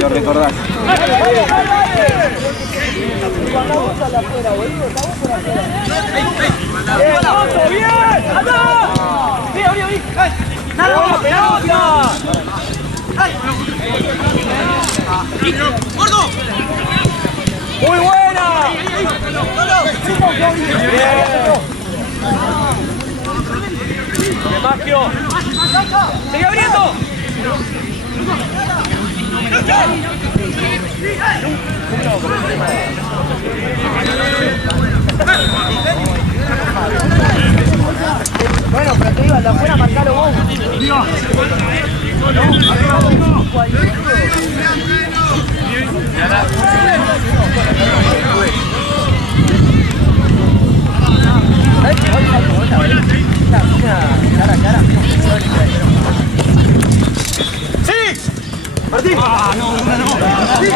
Lo recordás. ¡Muy buena! ¡Magio! ¡Sigue abriendo! Bueno, pero te digo, la fuera a marcarlo vos. ¡Sí! ¡Martín! ¡Ah, no! ¡Sí,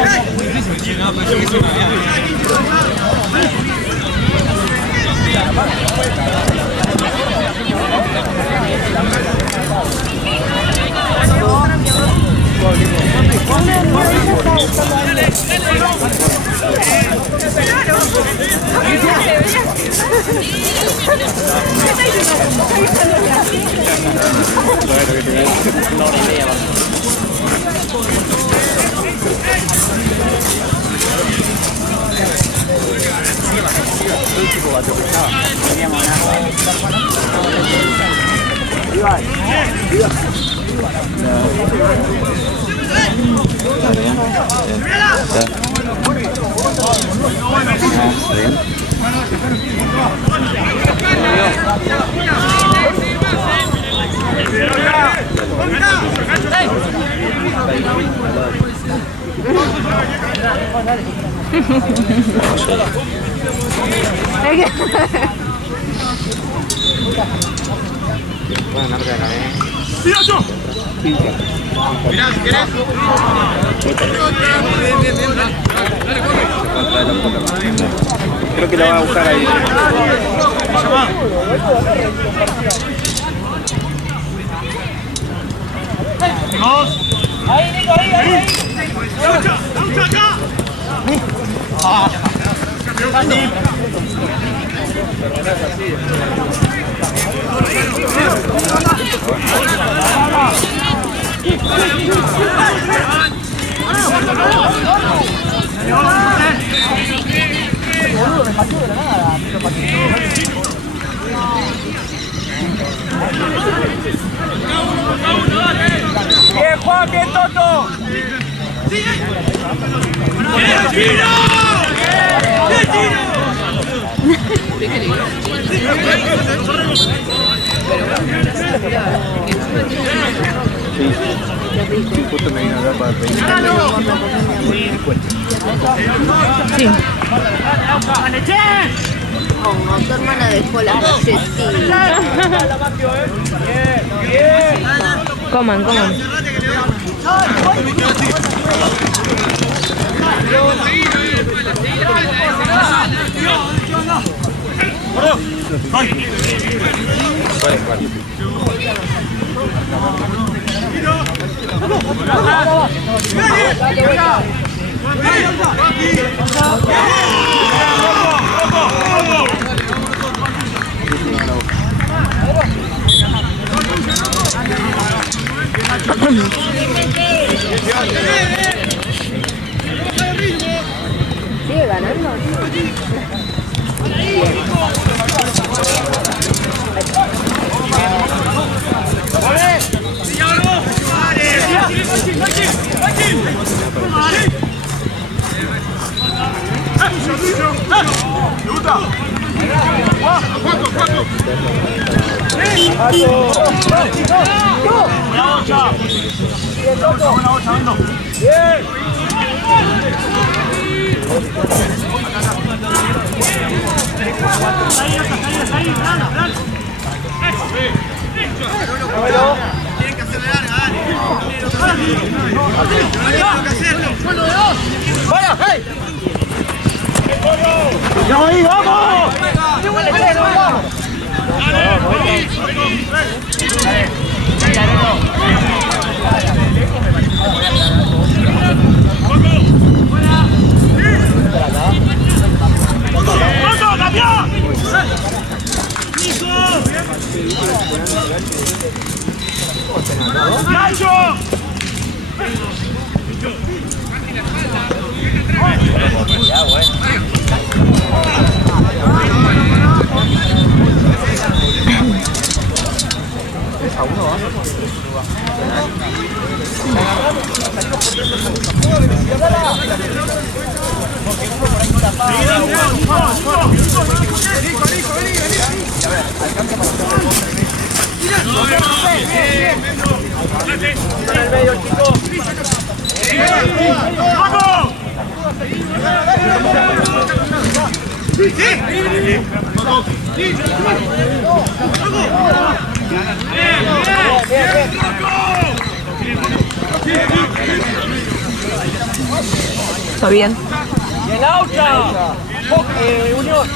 Mirá, si querés. Creo que lo va a buscar ahí. Ahí, Nico, ahí. ¡Lucha acá! ¡Bien, Juan! ¡Bien, Toto! ¡Bien, Chino! ¡Bien, Chino! Sí, justo me vino acá para pedir. Sí. Oh, tu hermana dejó las galletitas. Coman. ¿Sigue ganando? Tienen que acelerar, ¿Está bien? ¡Bien, Laucha! Unión.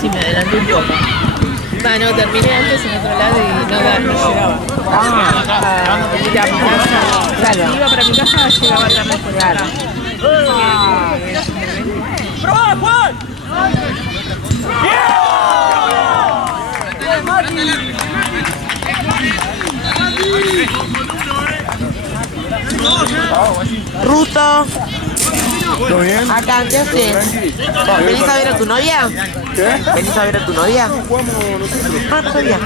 Sí, me adelanté un poco. No, terminé antes en otro lado y no llegaba. Claro. Iba para mi casa, llegaba tarde. Claro. ¡Probá, Juan! Ruto, ¿Todo bien? acá, ¿qué haces? ¿Venís a ver a tu novia? ¿Qué? ¿Venís a ver a tu novia? Jugamos nosotros. Ah, no sabía.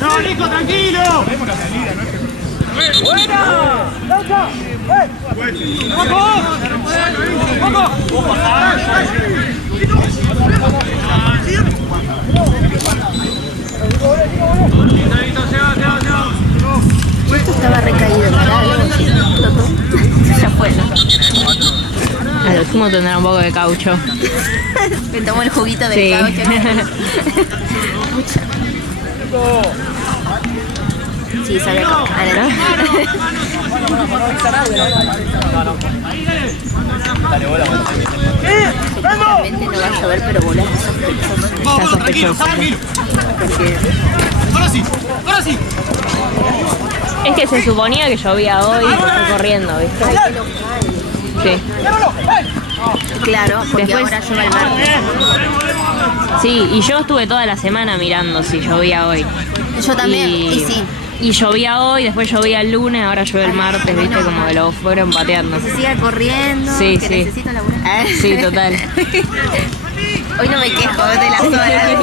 ¡No, Nico, tranquilo! ¡Buena! ¡Laucha! ¡Poco! ¡Poco! Esto estaba recaído, ya fue, ¿no? A lo último tendrá un poco de caucho. Me tomo el juguito del Sí. caucho. Sí, sale acá. Seguramente no va a llover, pero volás Está sospechoso. Ahora sí. Es que se suponía que llovía hoy y fue corriendo, ¿viste? Sí. Claro, porque Después- ahora llueve el martes. Sí, y yo estuve toda la semana mirando si llovía hoy. Yo también, y sí. Y llovía hoy, después llovía el lunes, ahora llueve el martes, ¿viste? Como que lo fueron pateando. Se siga corriendo, Sí, que sí. necesito laburar. Sí, total. Hoy no me quejo de las horas.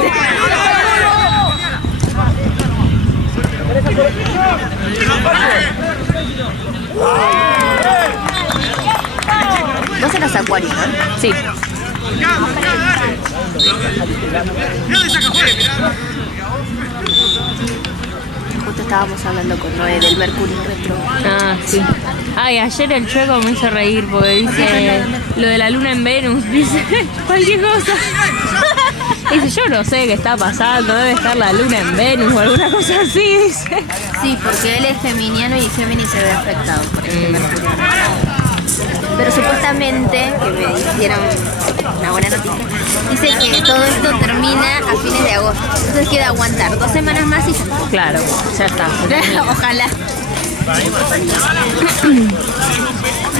Vos eras acuario, ¿no? Sí. Justo estábamos hablando con Noé del Mercurio Retro. Ah, sí. Ay, ayer el chueco me hizo reír porque dice lo de la luna en Venus. Dice cualquier cosa. Dice, yo no sé qué está pasando, debe estar la luna en Venus o alguna cosa así, dice. Sí, porque él es geminiano y Géminis se ve afectado por este Mercurio. Pero supuestamente, que me dieron una buena noticia, dice que todo esto termina a fines de agosto. Entonces queda aguantar 2 semanas más y ya está. Claro, ya está. Ojalá.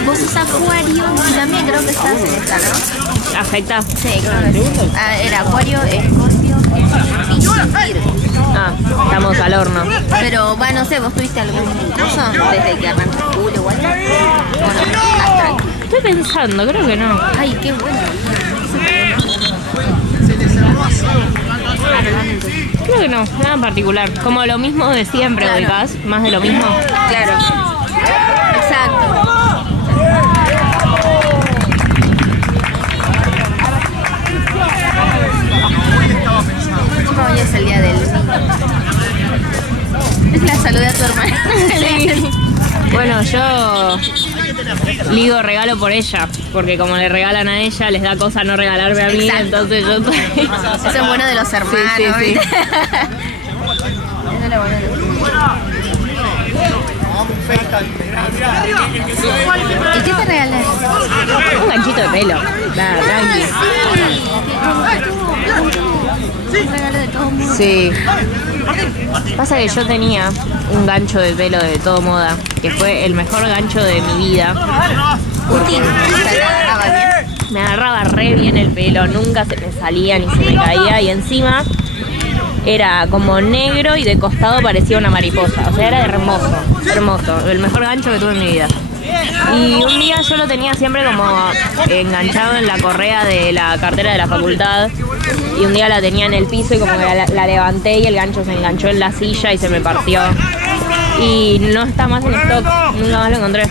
Vos sos Acuario y también creo que estás en esta, ¿no? ¿Afecta? Sí, creo que sí. Era Acuario, Escorpio, Piscis, Virgo. Ah, estamos al horno. Pero, no sé, ¿vos tuviste algún curso desde que arrancó julio o algo? Bueno, hasta aquí. Estoy pensando, creo que no. Ay, qué bueno. Creo que no, nada en particular. Como lo mismo de siempre, Claro. ubicás, más de lo mismo. Claro. Exacto. Hoy es el día del... La saludé a tu hermana. Sí. Bueno, yo ligo regalo por ella, porque como le regalan a ella, les da cosa no regalarme a mí, Exacto. entonces yo estoy... Eso es bueno de los hermanos. Sí, sí, sí. ¿viste? Eso es lo bueno de los ¿Y qué te regalas? Un ganchito de pelo. Nada, tranqui. Un regalo de todo mundo. Sí. Pasa que yo tenía un gancho de pelo de todo moda, que fue el mejor gancho de mi vida. Útil. ¿Te agarraba bien? Me agarraba re bien el pelo, nunca se me salía ni se me caía y encima era como negro y de costado parecía una mariposa. O sea, era hermoso, hermoso. El mejor gancho que tuve en mi vida. Y un día yo lo tenía siempre como enganchado en la correa de la cartera de la facultad. Y un día la tenía en el piso y como que la levanté y el gancho se enganchó en la silla y se me partió. Y no está más en stock, nunca más lo encontré.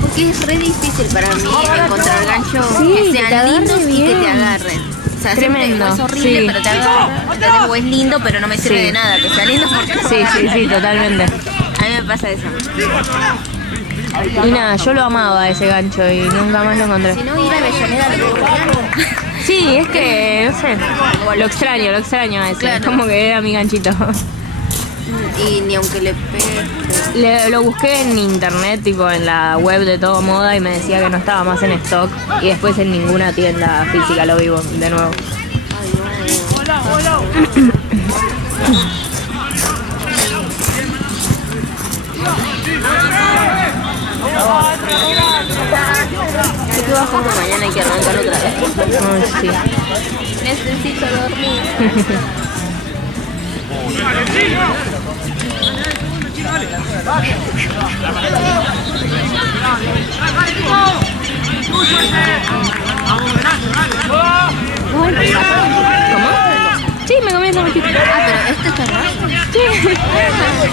Porque es re difícil para mí encontrar ganchos Sí, que que te sean agarre lindos y que bien. te agarren. O sea, Tremendo, siempre es horrible, sí. pero te agarra. Entonces, o es lindo, pero no me sirve Sí. de nada. Que sea lindo porque no Sí, me sí, sí, totalmente. A mí me pasa eso. Y nada, yo lo amaba ese gancho y nunca más lo encontré. Si no, ir a Avellaneda lo puedo Sí, es que, no sé, lo extraño a ese. Claro. Es como que era mi ganchito. Y ni aunque le pegue. Lo busqué en internet, tipo en la web de Todo Moda y me decía que no estaba más en stock. Y después en ninguna tienda física lo vivo de nuevo. Hay que bajar que mañana hay que arrancar otra vez. Ay, sí. Necesito dormir. ¿Cómo? Sí, me comí esa mojito. Ah, pero este está raro. Sí.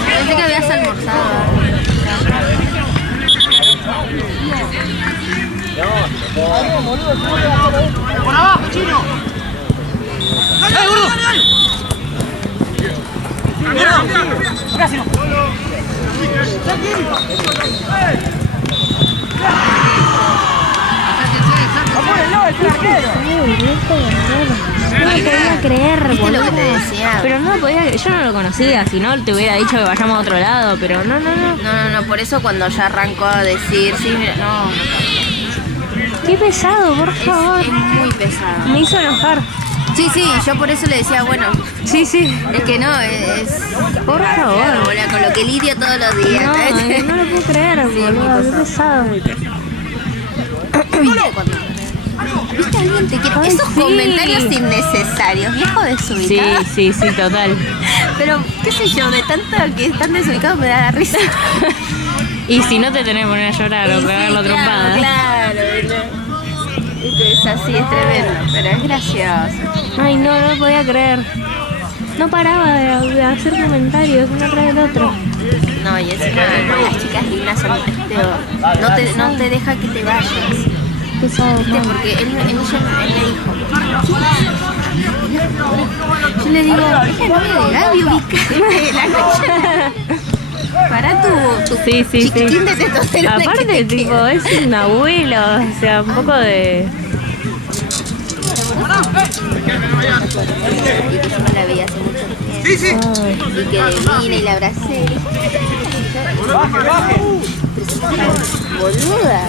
Pensé que habías almorzado. ¡Por abajo, chino! ¡Dale, gordo! ¡Casi no! No lo podía creer, ¿Viste lo que te boludo. decía? Pero no lo podía, yo no lo conocía, si no te hubiera dicho que vayamos a otro lado, pero no. No, por eso cuando ya arrancó a decir, sí, mira, no, Qué pesado, por favor. es muy pesado. Me hizo enojar. Sí, yo por eso le decía, bueno, Sí. es que no, es... Por favor. Bueno, con lo que lidio todos los días. No, no lo puedo creer, boludo. Qué pesado. ¿Viste cuando... ¿Viste a alguien te quiere? Ay, Esos sí. comentarios innecesarios, viejo desubicado. Sí, total. Pero, qué sé yo, de tanto que están desubicados me da la risa. Y si no te tenés que poner a llorar o Sí, pegarlo a trompada. Claro. Es así, es tremendo, pero es gracioso. Ay, no lo podía creer. No paraba de hacer comentarios uno tras el otro. No, y encima las chicas lindas son peor. No te deja que te vayas. Pesado, ¿Viste? Porque él me dijo, yo le digo, es la novia de Gaby, ubicate la concha. Para tu Sí. chiquitín de testosterona. que Aparte, te tipo, queda. es un abuelo, o sea, un poco de... Y que yo no la veía hace mucho tiempo. Y que vine y la abracé. Boluda.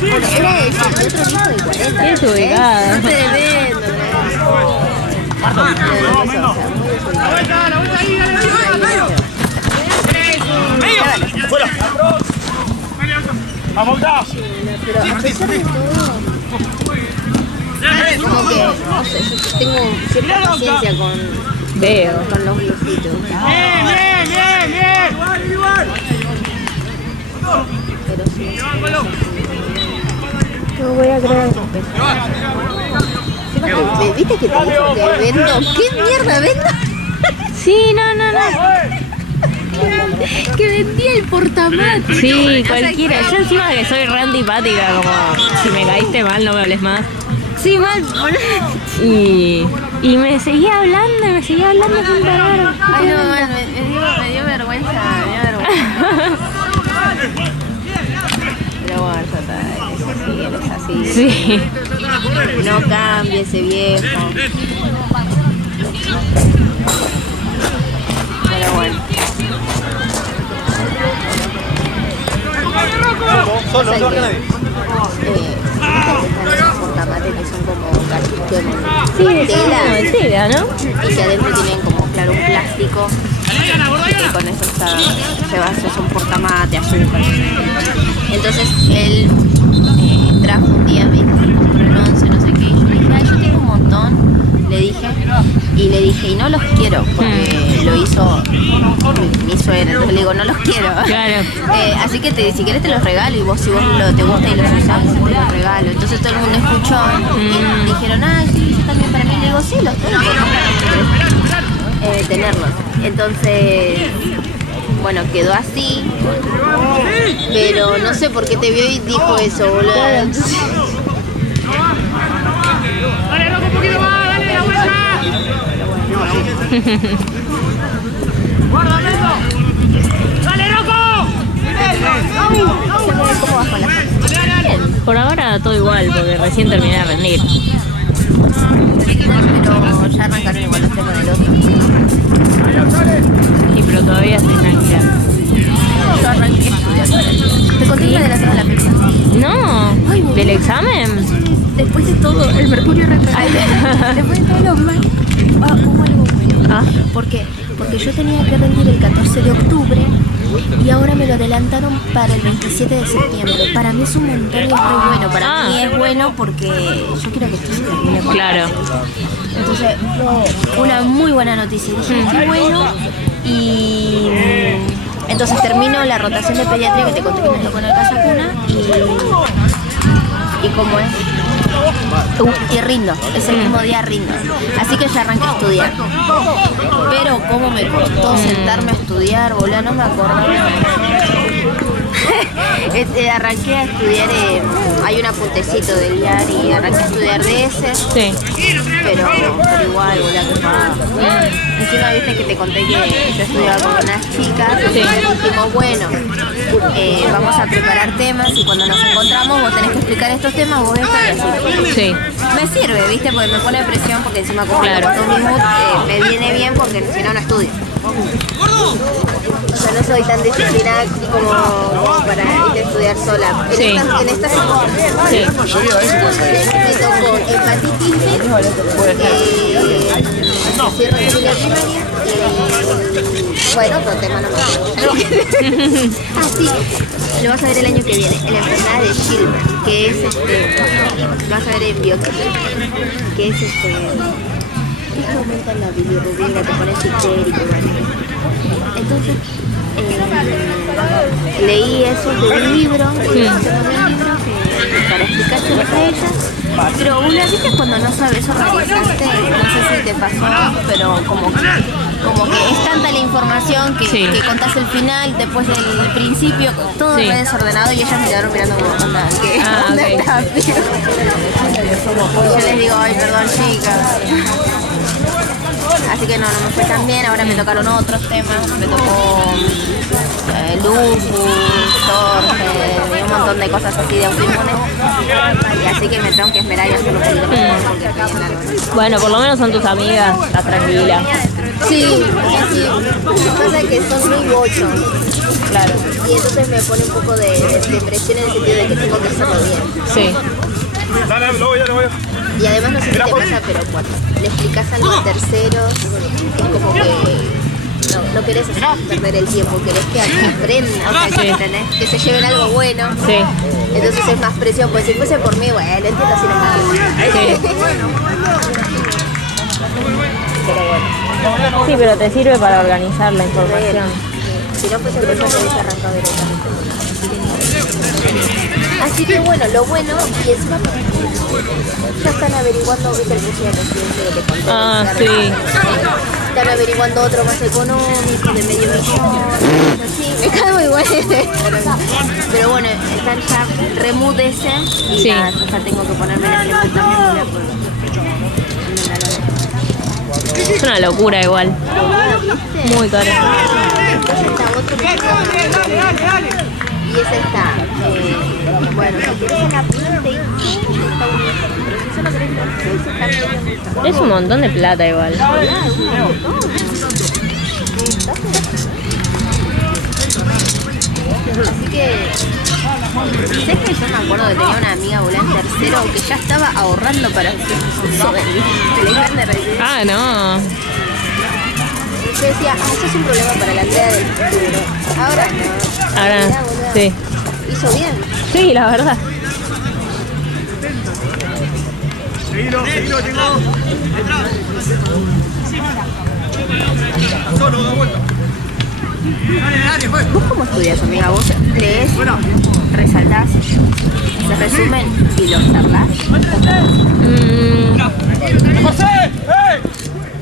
Bueno, era ella y otro hijo de 40. Qué desubicada. Tremendo. ¡Fuera! ¡Vamos, Octavio! Pero a pesar de todo, como que, no sé, yo tengo cierta paciencia con los viejitos. ¡Bien! Pero sí. No voy a creer. ¿Viste que te dijo que vendo? ¿Qué mierda vendo? Sí, no. Que vendía el portamate. Sí, cualquiera. Yo encima que soy re antipática, como si me caíste mal no me hables más. Sí, mal. Y me seguía hablando sin parar. Ay, no, man, me dio vergüenza, Pero bueno, ya está, él es así. Sí. No cambie ese viejo. Pero bueno. Solo, no nadie. Esos portamates que son como cartuchos de tela, ¿no? y que adentro tienen como, claro, un plástico y con eso se va a hacer un portamate, azúcar. Entonces él trajo un día, me dijo que compró el 11, no sé qué, y yo le dije, ay, yo tengo un montón, le dije, y no los quiero, porque lo hizo mi suegra, entonces le digo, no los quiero. Claro. Así que si querés te los regalo, y si vos te gusta y los usás, te los regalo. Entonces todo el mundo escuchó y dijeron, ah, sí, yo también para mí. Le digo, sí, los tengo, tenerlos. Entonces, bueno, quedó así, pero no sé por qué te vio y dijo eso, boludo. Entonces, ¡Dale, loco, un poquito más! ¡Dale, la vuelta! ¡Guarda, Mendo! ¡Dale, loco! ¿cómo vas con la gente? Bien, por ahora todo igual, porque recién terminé de rendir. Pero ya arrancaron igual los temas del otro. Sí, pero todavía estoy tranquila. Yo arranqué a estudiar para el... ¿Te conté de la zona de la fecha? No, ¿del examen? Después de todo, el mercurio retrogrado. Después de todo lo mal. Hubo algo bueno. Ah. ¿Por qué? Porque yo tenía que rendir el 14 de octubre y ahora me lo adelantaron para el 27 de septiembre. Para mí es un montón y es muy bueno. Para mí es bueno porque yo quiero que esto se termine. Claro. Entonces, una muy buena noticia. Dije, qué bueno. Y entonces termino la rotación de pediatría que te conté que me tocó en el Casa Cuna y como es. Y rindo, ese mismo día rindo. Así que ya arranqué a estudiar. Pero cómo me costó sentarme a estudiar, boludo, no me acordaba. Arranqué a estudiar, hay un apuntecito del diario y arranqué a estudiar de ese. Sí. Pero igual, boludo, que pasa. Encima viste que te conté que yo estudiaba con unas chicas. Sí. Y dijimos, bueno, vamos a preparar temas y cuando nos encontramos vos tenés que explicar estos temas, vos esto y así. Sí. Me sirve, viste, porque me pone presión porque encima como Claro. lo mi mood, me viene bien porque si no, no estudio. O sea, no soy tan disciplinada como para ir a estudiar sola. En Sí. esta Sí. me tocó hepatitis B, cierre de la primaria y bueno, otro tema no me acuerdo. Así, lo vas a ver el año que viene, en la enfermedad de Gilbert, que es lo vas a ver en bioquímica, que es es que aumenta la bilirrubina, te pones histérico, bueno. Entonces, leí eso de un libro, para explicárselos a ellas, pero una vez cuando no sabes organizarte, no sé si te pasó, pero como que es tanta la información que, Sí. que contás el final, después del principio, todo Sí. re desordenado y ellas me quedaron mirando como, onda, ¿qué? Ah, ¿Dónde ok. está? Yo les digo, ay, perdón, chicas. Así que no me fue tan bien, ahora me tocaron otros temas, me tocó lupus, torge, un montón de cosas así de autoinmunes, y así que me tengo que esperar y hacerlo un poquito mejor porque estoy en algo. Bueno, por lo menos son tus amigas, estás tranquila. Sí, sí. Pasa que son muy bochos. Claro. Y entonces me pone un poco de presión en el sentido de que tengo que hacerlo bien. Sí. Dale, lo voy a. Y además no sé si te pasa, pero cuando le explicas algo a terceros, es como que no querés hacer perder el tiempo, querés que aprendan, o sea, que, ¿entendés? Que se lleven algo bueno. Sí. Entonces es más presión, pues si fuese por mí, bueno, entiendo así lo más. Sí. Sí, pero te sirve para organizar la información. Si no fuese por eso, te hubiese arrancado directamente. Así que bueno, lo bueno, y encima ya están averiguando, viste el precio de residencia que te conté. Ah, sí. Están averiguando otro más económico, de medio millón, así, me cae muy bueno. Pero bueno, están ya remudecen y Sí. nada, yo ya tengo que ponerme la remute también. Es una locura igual. Muy caro. Y ese está, bueno, si querés una pinta y está bien, pero si solo querés los seis, está bien. Es un montón de plata igual. Así que, sé que yo me acuerdo que tenía una amiga volante en tercero que ya estaba ahorrando para hacer su televisión de recién. Ah, no. Yo decía, eso es un problema para la Andrea del futuro. Ahora no. Ahora, Mirá, boluda. sí. Hizo bien. Sí, la verdad. Seguilo, tengo. Solo, da vuelta. Dale, pues. ¿Vos cómo estudias, amiga? ¿Vos lees, resaltás, haces resumen y lo charlas? ¡José! ¡Hey!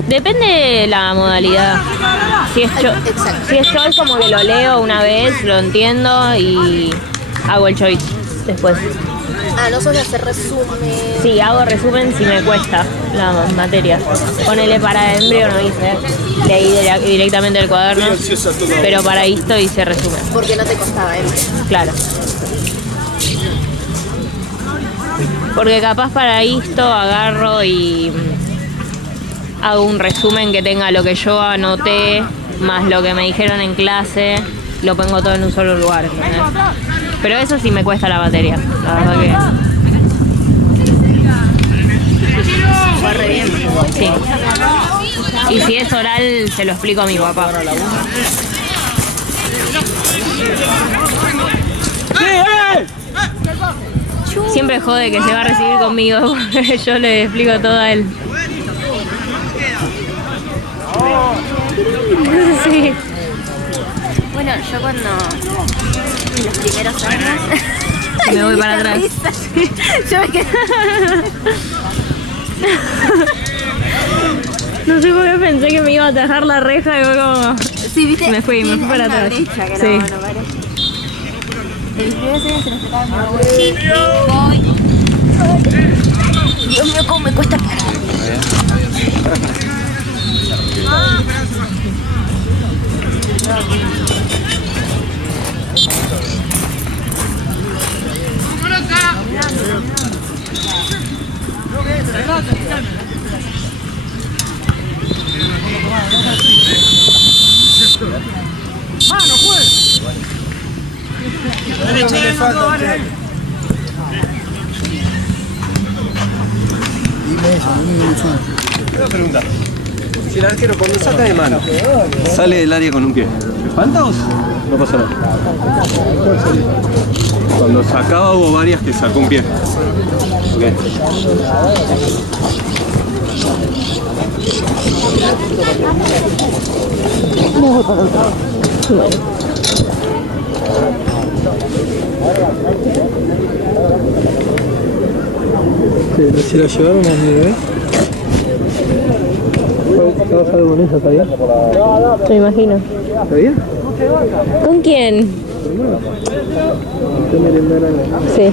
Depende de la modalidad. Si es Exacto. si es choice, como que lo leo una vez, lo entiendo y hago el choice después. Ah, no sos de hacer resumen. Sí, hago resumen si me cuesta la materia. Ponele para embryo, no hice. Leí directamente el cuaderno, pero para esto hice resumen. Porque no te costaba, Claro. Porque capaz para esto agarro y hago un resumen que tenga lo que yo anoté, más lo que me dijeron en clase, lo pongo todo en un solo lugar, ¿entendés? Pero eso sí me cuesta la materia, la verdad que... Fue re bien. Sí. Y si es oral, se lo explico a mi papá. Siempre jode que se va a recibir conmigo, porque yo le explico todo a él. Sí. Bueno, yo cuando los primeros años Me voy para atrás. yo me quedé. No sé por qué pensé que me iba a atajar la reja y fue como... Sí, ¿viste? Me fui para una atrás. brecha que Sí. no parece. En mis primeros años se nos tocaba mi abuelo. Voy. Dios mío, cómo me cuesta parar. Una pregunta. Si el arquero cuando saca de mano sale del área con un pie, ¿me falta o no pasa nada? Cuando sacaba hubo varias que sacó un pie. Ok. Si la llevaron a mi bebé. ¿Qué vas a hacer con ella? ¿Está bien? Me imagino. ¿Está bien? ¿Con quién? ¿Qué merendar algo? Sí.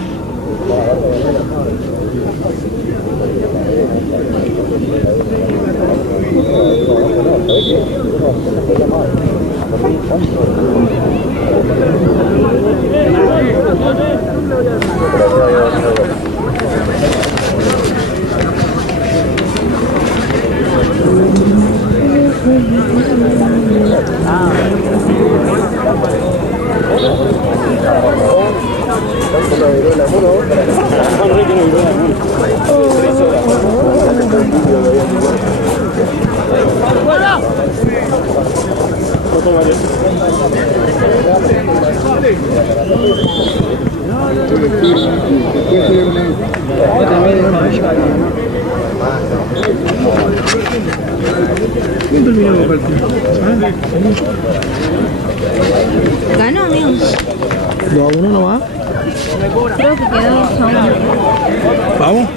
¿Quién terminó el partido? Ganó, amigo. 2-1 nomás. Creo que quedó 2-1. Vamos.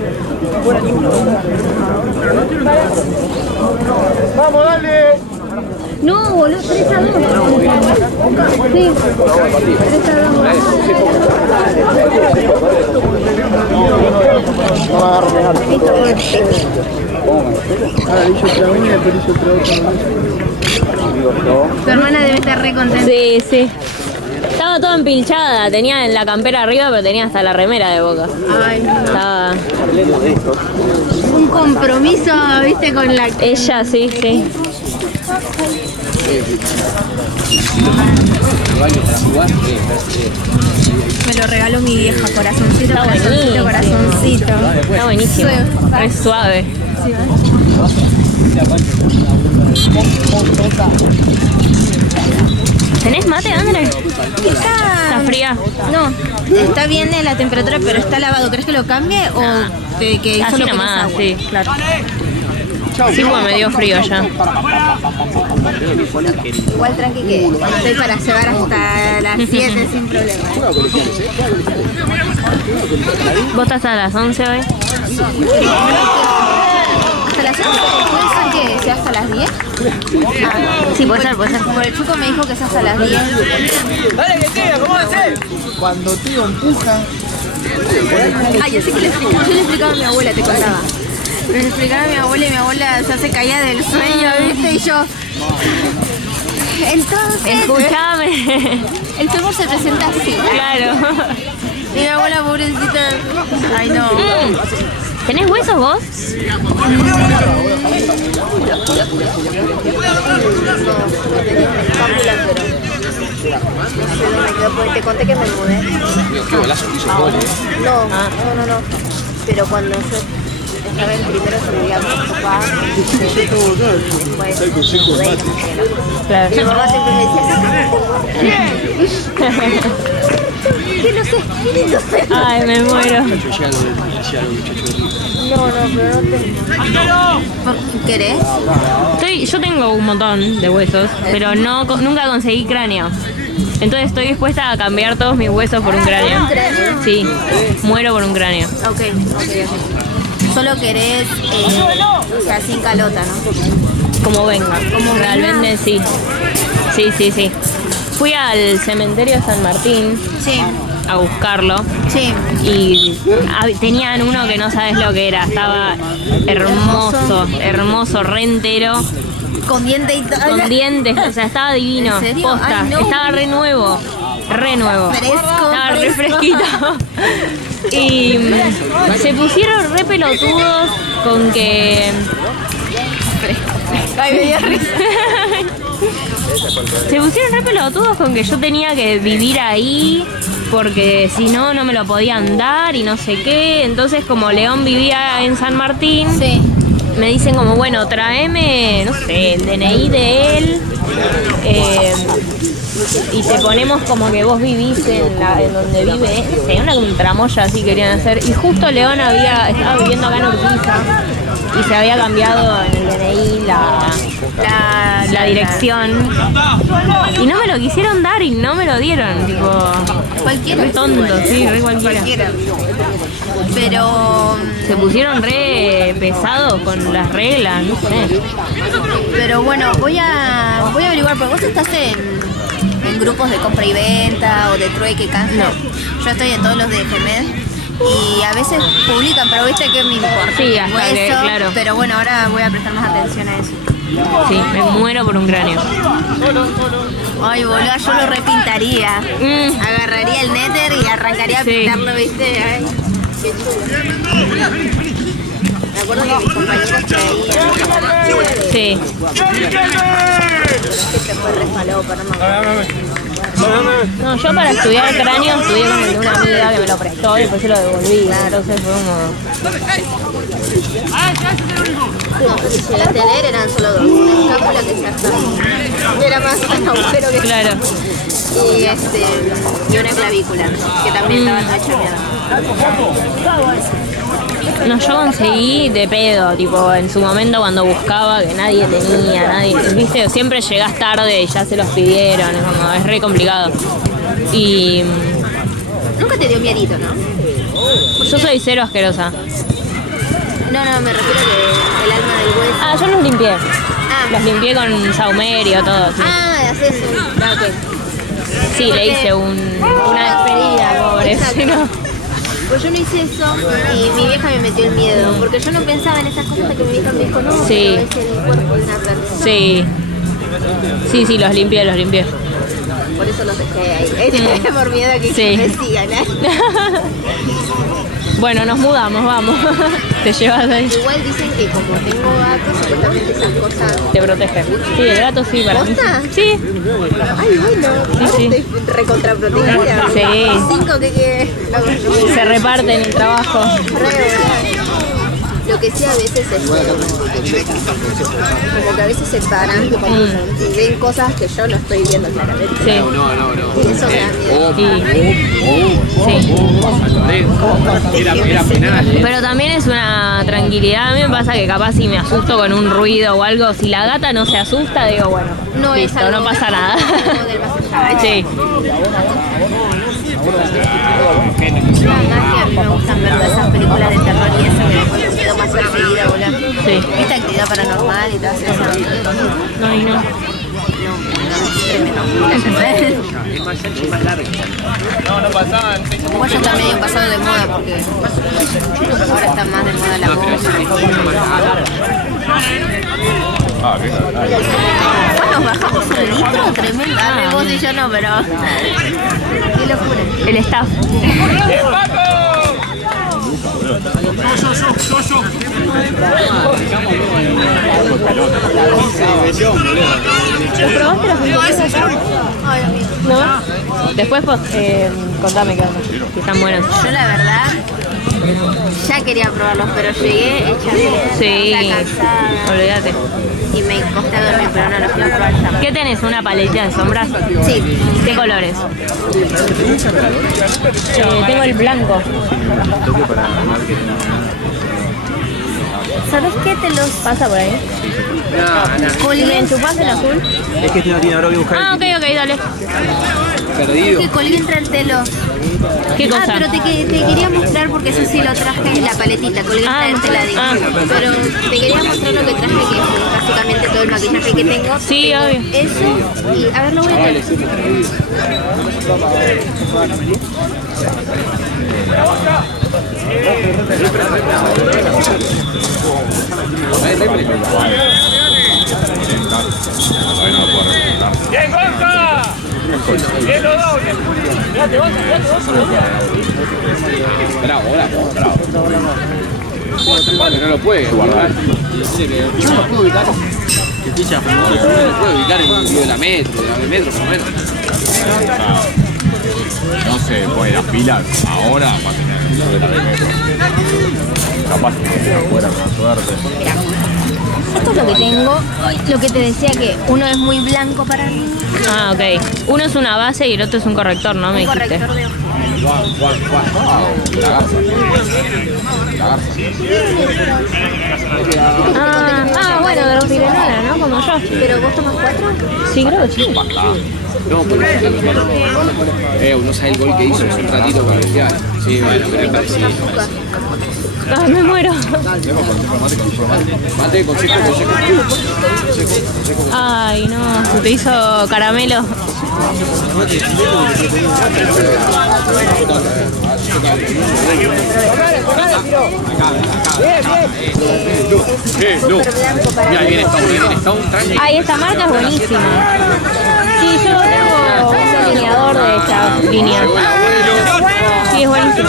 ¡Vamos, dale! No, boludo, 3-2. Sí, 3-2. Tu hermana debe estar re contenta. Sí, sí. Estaba toda empilchada, tenía en la campera arriba, pero tenía hasta la remera de Boca. Ay, no. Estaba... Un compromiso, viste, con la... Ella, sí, sí. Me lo regaló mi vieja, corazoncito, Está corazoncito, buenísimo. corazoncito. Está buenísimo. Es suave. ¿Tenés mate, André? ¿Está fría? No, está bien en la temperatura, pero está lavado. ¿Crees que lo cambie o que Así solo pones nomás, agua? sí, claro. Sí, pues me dio frío ya. Igual tranqui que estoy para llevar hasta las 7 sin problema. ¿Vos estás a las 11 hoy? ¿Hasta las 11? ¿Puede ser que sea hasta las 10? Sí, puede ser, puede ser. Como el chico me dijo que es hasta las 10. ¡Dale, que siga! ¿Cómo hacer? Cuando tío empuja. Ah, yo sé que le explicaba. Yo le explicaba a mi abuela, te contaba. Le explicaba a mi abuela y mi abuela ya se caía del sueño, ¿viste? Y yo... Entonces... Escuchame. El fútbol se presenta así. Claro. Y mi abuela pobrecita... Ay, no. ¿Tenés huesos vos? Te conté que me mudé. No. Pero cuando yo estaba en primero se vivía con mi papá, después me mudé y me Claro. mi mamá siempre me decía, que no sé, Ay, me muero. no, pero no tengo. ¿Querés? Yo tengo un montón de huesos, pero nunca conseguí cráneo. Entonces estoy dispuesta a cambiar todos mis huesos por un cráneo. ¿Un cráneo? Sí, muero por un cráneo. Ok. Solo querés, o sea, sin calota, ¿no? Como venga. Como realmente sí. Sí. Fui al cementerio de San Martín Sí, a buscarlo sí. y tenían uno que no sabes lo que era. Estaba hermoso, re entero. Con diente y todo. Con dientes, o sea, estaba divino. ¿En serio? Posta, Ay, no. estaba re nuevo. Fresco, Estaba re fresco. fresquito. Y se pusieron re pelotudos con que... Ay, me dio risa. Se pusieron re pelotudos con que yo tenía que vivir ahí porque si no, no me lo podían dar y no sé qué. Entonces, como León vivía en San Martín, Sí. me dicen como, bueno, tráeme, no sé, el DNI de él y te ponemos como que vos vivís en donde vive. Una tramoya así querían hacer. Y justo León estaba viviendo acá en Urquiza y se había cambiado en el DNI la dirección. Y no me lo quisieron dar y no me lo dieron. Tipo, Cualquiera. re tonto, sí, re cualquiera. Pero... Se pusieron re pesados con las reglas, no sé. Pero bueno, voy a averiguar, porque vos estás en grupos de compra y venta o de trueque, canje. No. Yo estoy en todos los de FEMED y a veces publican, pero viste que me importa. Sí, hasta Hueso, que, claro. Pero bueno, ahora voy a prestar más atención a eso. Sí, me muero por un cráneo. Ay, boludo, yo lo repintaría. Mm. Agarraría el néter y arrancaría a Sí. pintarlo, viste. Ay, qué chulo. acuerdo que mis compañeros traían Sí. que fue re falopa, no me acuerdo. No, yo para estudiar cráneo estudié con el de una amiga que me lo prestó y después se lo devolví. Entonces fue como... No, pues si llegaste a leer eran solo dos. Una escápula que se hasta era más un agujero que Claro. y una clavícula, que también estaba toda hecha mierda. No, yo conseguí de pedo, tipo, en su momento cuando buscaba que nadie tenía, nadie, viste, siempre llegás tarde y ya se los pidieron, es como, es re complicado. Y Nunca te dio miedito, ¿no? yo soy cero asquerosa. No, me refiero que el alma del hueso. Ah, yo los limpié. Ah. Los limpié con saumerio, todo. Sí, Haces un... Ah, ok. sí, le hice una despedida, pobre. Exacto. Si no- Pues yo no hice eso y mi vieja me metió el miedo, porque yo no pensaba en esas cosas hasta que mi vieja me dijo, no, Sí. pero es el cuerpo de una persona. Sí. Sí, los limpié. Por eso los dejé ahí. Por miedo a que Sí. me sigan. Bueno, nos mudamos, vamos. Te llevas ahí. Igual dicen que como tengo gatos, supuestamente esas cosas... Te protege. Sí, el gato sí, para mí. ¿Posta? Sí. Ay, bueno, Sí. estoy recontraprotegida. Sí. 5 que Se reparten el trabajo. Lo que sí a veces es como que a veces se paran y ven cosas que yo no estoy viendo claramente. Sí. Y eso me da miedo. Sí. Era penal. Pero también es una tranquilidad. A mí me pasa que capaz si me asusto con un ruido o algo, si la gata no se asusta, digo, bueno, No es listo, algo no pasa nada. del más allá. Sí. Además que a mí me gustan ver todas esas películas de terror y eso me quedo más perseguida, boludo. Sí. ¿Viste Actividad Paranormal y todas esas? No, y no. Igual ya está medio pasado de moda porque ahora está más de moda la moda. Nos bajamos un litro, tremendo. Ah, vos y yo no, pero... Qué locura. El staff. ¿Lo probaste las hamburguesas acá? Ay, amigo. ¿No? Después contame qué onda, que están buenas. Yo la verdad ya quería probarlos, pero llegué hecha mierda, Sí, ya cansada olvídate. y me costé a dormir, pero no los quiero probar ya. ¿Qué tenés? ¿Una paletita de sombras? Sí, ¿Qué colores? Tengo el blanco. ¿sabes qué? Te los ¿Pasa por ahí? colgué. ¿Enchufás el azul? Es que este no tiene ahora que buscar. Ah, ok, dale. Perdido. Que colgué entre el telos. ¿Qué cosa? Ah, pero te quería mostrar porque eso sí lo traje en la paletita, colgué Ah, entre el teladito. ah. Pero te quería mostrar lo que traje, que es básicamente todo el maquillaje que tengo. Sí, obvio. Eso, y a ver, lo voy a traer. ¡Bien, Gonza! ¡Bien, los dos! ¡Bien, Juli! ¡Mirate, Gonza! ¡Mirate, Gonza! Bravo. No lo puede guardar. Yo no lo puedo ubicar. ¿Qué ficha? No lo puedo ubicar en un video de la metro por lo menos. No se puede afilar ahora va a tener capaz que afuera con suerte. Esto es lo que tengo. Lo que te decía que uno es muy blanco para mí. Ah, ok. Uno es una base y el otro es un corrector, ¿no? Me Un dijiste. corrector de ojos. La garza. Bueno, de los pirenola, ¿no? Como yo. ¿Pero vos tomas 4? Sí, creo que sí. No, no sabe el gol que hizo hace un ratito con el Fiat. Sí, bueno, pero es parecido. Ah, me muero. Mate, consejo. Ay, no. Se te hizo caramelo. Mira, viene Stone, tranqui. Ay, esta marca es buenísima. Sí, yo tengo un delineador de esta línea. Sí, es buenísimo.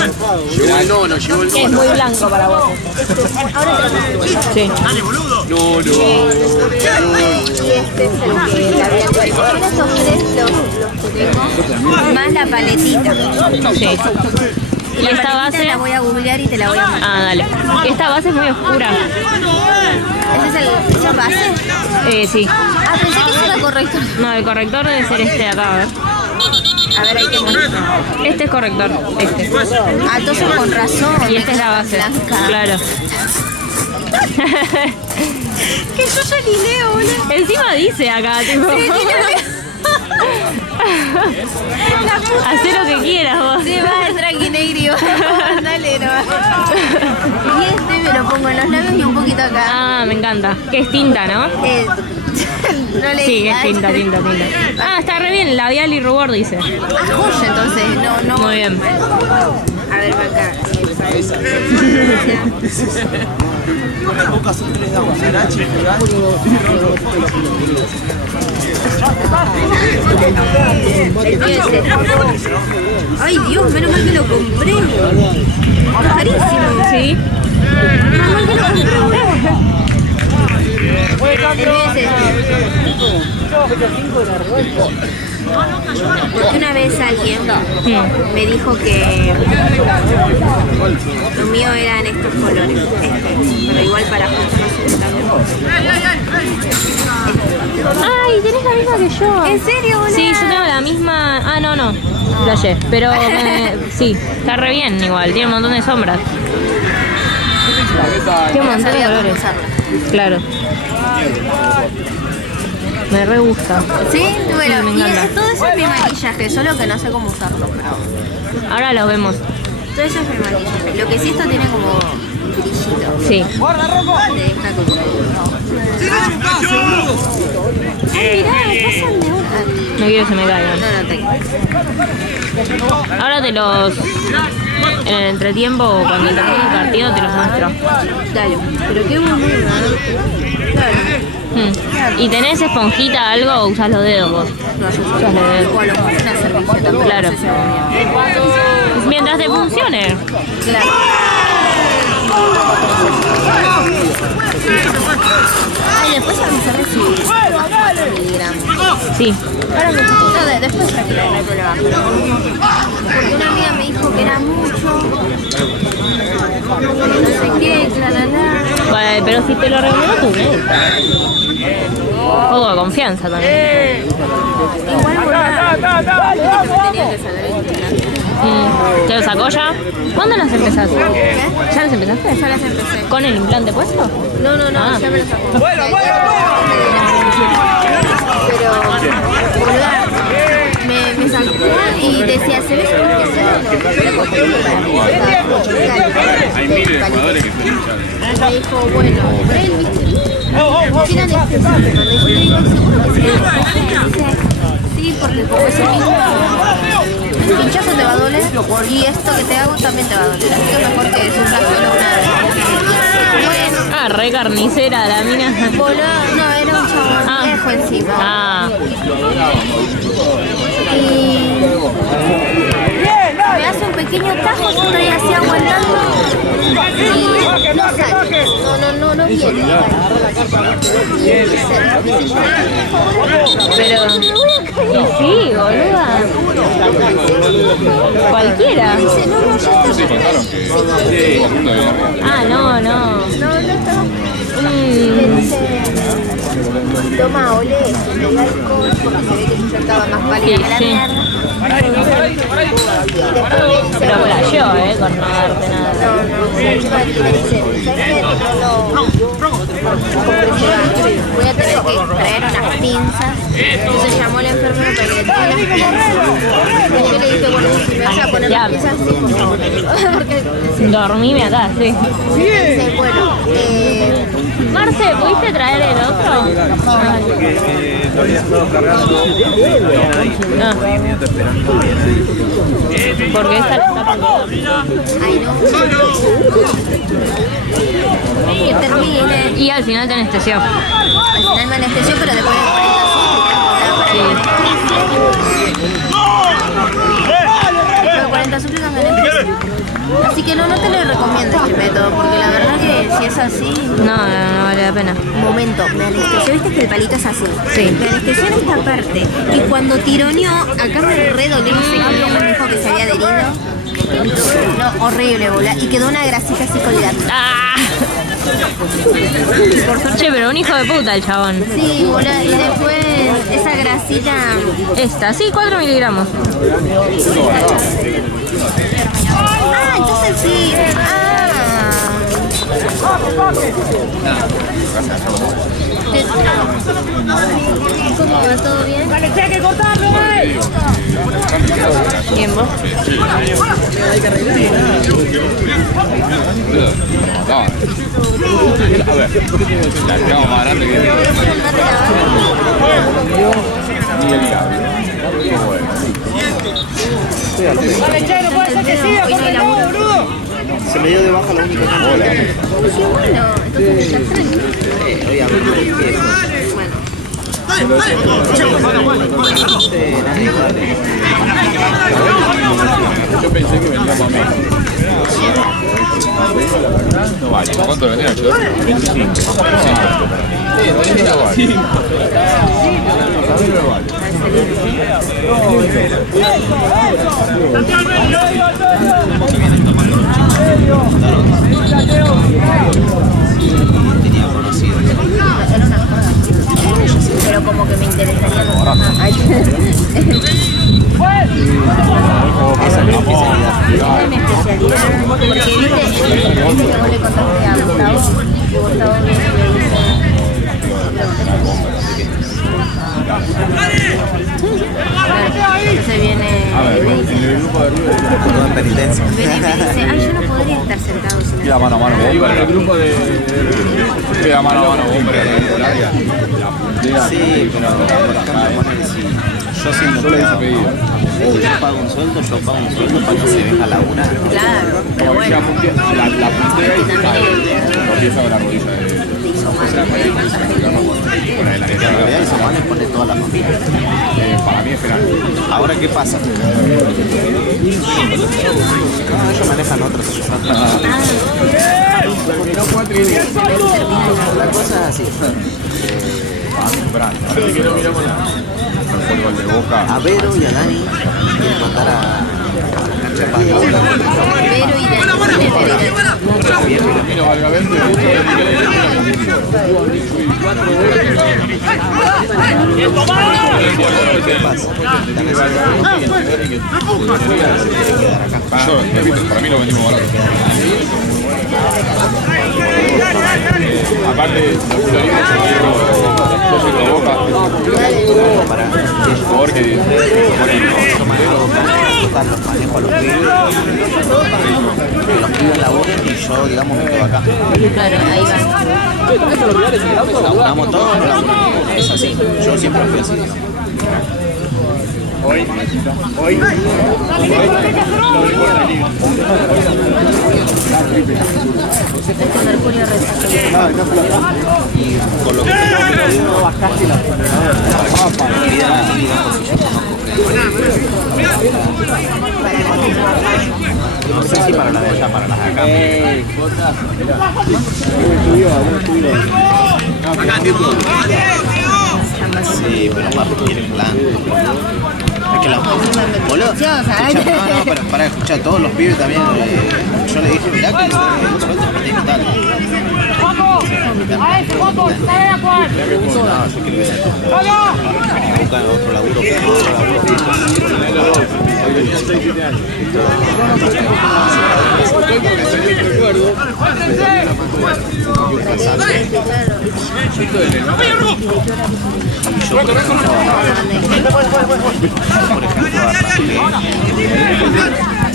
Es muy blanco para vos. Sí. Y este es el que la había traído. Son estos tres los que tengo. Más la paletita. Sí. Y esta paletita base. la voy a googlear y te la voy a mandar. Ah, dale. Esta base es muy oscura. ¿Esa es base? Sí. Ah, pensé que ese era corrector. No, el corrector debe ser este de acá, a ver. A ver, ahí te muestro. Este es corrector, este. Ah, entonces con razón. Y esta es la base. Blanca. Claro. Que yo ya ni leo, boludo. Encima dice acá, tipo. Hacé lo que quieras vos. Sí, va el tranqui negro. Dale, no. Y este me lo pongo en los labios y un poquito acá. Ah, me encanta. Que es tinta, ¿no? No le Sí, digas. es tinta. Ah, está re bien, labial y rubor dice. Ah, joya, entonces. No. Muy bien. A ver, acá. Ay, Dios, menos mal que lo compré. Carísimo. Sí. Menos mal que lo compré. Porque una vez alguien me dijo que lo mío eran estos colores, pero igual para juntos también. Ay, tenés la misma que yo. ¿En serio, boludo? Sí, yo tengo la misma. Ah, no. Flashé. Pero sí, está re bien igual. Tiene un montón de sombras. Tiene un montón de colores. Claro. Me re gusta. Sí, bueno, Sí, me encanta. todo eso es mi maquillaje, solo que no sé cómo usarlo, pero Ahora lo vemos. todo eso es mi maquillaje. Lo que sí, esto tiene como brillito. Sí. Te deja como... Ay, mirá, pasan de una. No quiero que se me caigan. No, te... Ahora te los. En el entretiempo o cuando termine el partido te los muestro. Dale, pero qué bonito, ¿no? Claro. ¿Y tenés esponjita algo o usás los dedos vos? No, yo Usás los dedos. o a lo mejor una servilleta, pero Claro. no sé si me viene. Mientras te funcione. Claro. Ay, después avisar de si miligramos. Sí. Ahora me no, después tranquilo, no hay problema. Porque una amiga me dijo que era mucho. No sé qué, Bueno, pero si te lo recomendó tu médico. Un poco de confianza también. igual me tenía que saber el implante. ¿Te lo sacó ya? ¿Cuándo las empezaste? ¿Qué? ¿Ya las empezaste? Ya las empecé. ¿Con el implante puesto? No, Ah. ya me lo sacó. Pero, boluda, me sacó y decía, ¿se ve Hay miles de jugadores que se hinchan. me dijo, bueno, por él, ¿viste? ¿Quién anestesia? Cuando yo le digo, seguro que sí. Dice, sí, porque como es el mismo pinchazo te va a doler y esto que te hago también te va a doler. Así que mejor que sufras solo una vez. Ah, re carnicera la mina. Boludo, no, era un chabón viejo encima. Ah, Y me hace un pequeño tajo, yo estoy así aguantando y no sale, no viene. pero. Y sí, boluda. Cualquiera. Dice, no, ya está. Sí, contaron que todo el mundo había arriba. Ah, no. No estaba. Mm, Le dice, toma, olé, el alcohol, porque se ve que yo estaba más pálida que la Sí. mierda. Y después me dice, pero flasheó, con no darte nada. no, y me dice, ¿sabes qué? Voy a tener que traer unas pinzas. Entonces llamó la enfermera para que le traiga las pinzas. Y yo le dije, bueno, si me vas a poner las pinzas, sí, por favor. Porque Dormime acá, sí. dice, bueno, Marce, ¿pudiste traer el otro? Todavía estaba cargando. Ah. 10 minutos esperando. Porque esta está ay no. Que termine. Y al final te anestesió. Al final me anestesió, pero después de 40 minutos. Después de 40 súplicas de anestesia. Así que no te lo recomiendo este método, porque la verdad que si es así... No vale la pena. Momento, me anestesió, viste que el palito es así. Sí. Me anestesió en esta parte. Y cuando tironeó, acá me redolé, no sé qué me dijo que se había adherido. No, horrible, bola. Y quedó una grasita así colgando. ¡Ah! Che, pero un hijo de puta el chabón. Sí, bola. Y después esa grasita... Esta, sí, 4 miligramos. Ah, entonces sí. ¿Cómo va? ¿Todo bien? Bien, vos. A ver, la llama más grande que Se me dio de baja la única Qué bueno. Entonces ya tranquilo. yo pensé que vendía para mí. No vale, ¿cuánto vendía yo? 25. Pero como que me interesaría mucho más. Esa es mi especialidad. Esa es mi especialidad. Porque viste, que vos le contaste a Gustavo, y Gustavo viene y me dice... Se viene y me dice... Perdón, penitencia. Viene y me dice, ay, yo no podría estar sentado sin Queda mano a mano, hombre. El grupo de. Queda mano a mano, hombre. Sí, pero por ejemplo, ponele si yo siendo empleado, yo pago un sueldo, yo pago un sueldo para que se venga a laburar. Claro, pero bueno. La puntea y se cae. Empieza con la rodilla de. En realidad eso van a poner toda la familia. Para mí es penal. Ahora, ¿qué pasa? No, ellos manejan otros. La cosa es así. A Vero y a Dani quieren mandar a Pero y de ¿qué pasa? Yo, repito, para mí lo vendimos barato. Aparte, porque yo los manejo a los pibes, que los pibes laburen y yo, digamos, me quedo acá. Claro, ahí va. Laburamos todos, no laburamos. Es así, yo siempre fui así. Mercurio resaca. Y con lo que tengo bajaste la mi vida no sé si para la de allá, para las de acá. Sí, pero papi quiere plan. Es que la boludo. No, pero para escuchar a todos los pibes también. Yo le dije, mirá que el sueldo es para imitar. No, yo quiero que sea todo. Buscan otro laburo que otro laburo.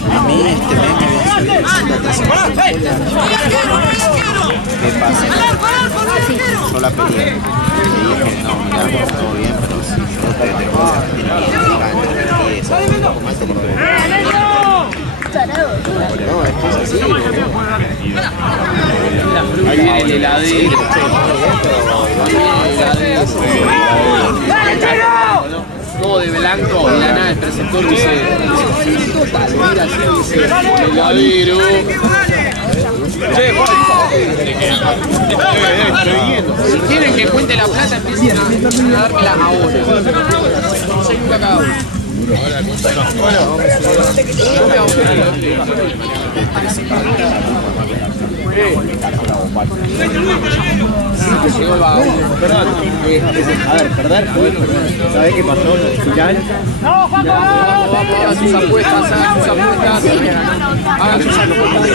A mí este mes me había subido el sueldo a 300. ¿Qué pasa? Yo la peleé. Le dije, no, mira, todo bien, pero si yo te tengo que no, es que es así. ahí viene el heladero. todo de blanco y la nada el preceptor dice, total, mira así, dice, heladero. Si quieren que cuente la plata, empiecen a dármela ahora. No soy nunca cada uno. A ver, perder. ¿Sabés qué pasó en el final? Vamos, hagan sus apuestas, hagan sus apuestas. Hagan sus apuestas.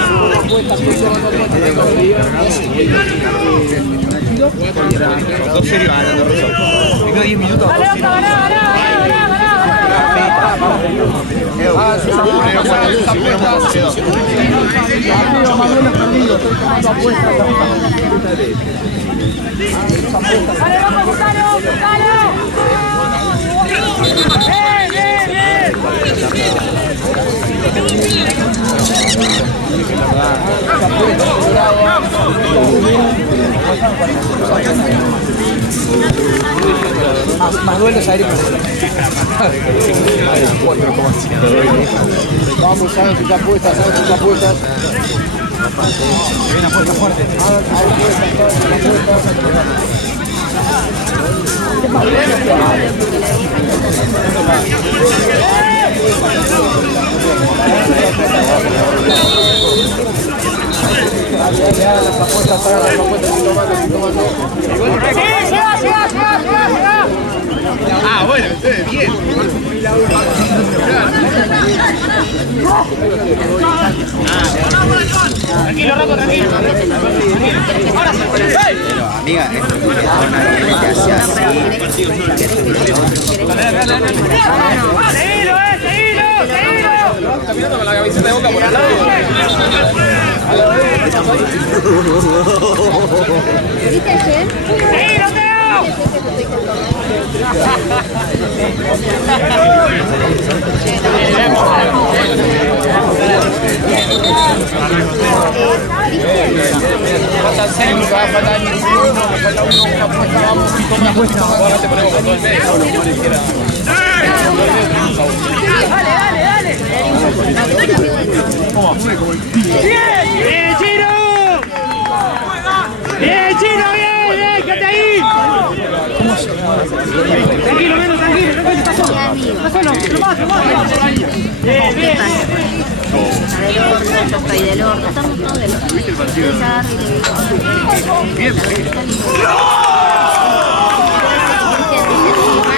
2-0 ganando Rosso. Tengo 10 minutos. Más duelos aéreos. Vamos, hagan sus apuestas, hagan sus apuestas. Hay una apuesta fuerte. Ah, bueno, ustedes bien. Tranquilo, Rocco, tranquilo. Pero amiga, esto es una que hace así. Seguilo, seguilo. Caminando con la camiseta de Boca por al lado. ¿Viste ayer? Seguilo, Teo. Faltan 6, faltan 1, falta una apuesta, vamos, una apuesta. Ahora te ponemos con todo el medio. Dale. Bien, Chino. Bien, Chino, bien, quédate ahí. Tranquilo, menos, tranquilo. Estás solo. Bien. Estoy del horno, estamos todos del horno. ¿Viste el partido? Bien. Porque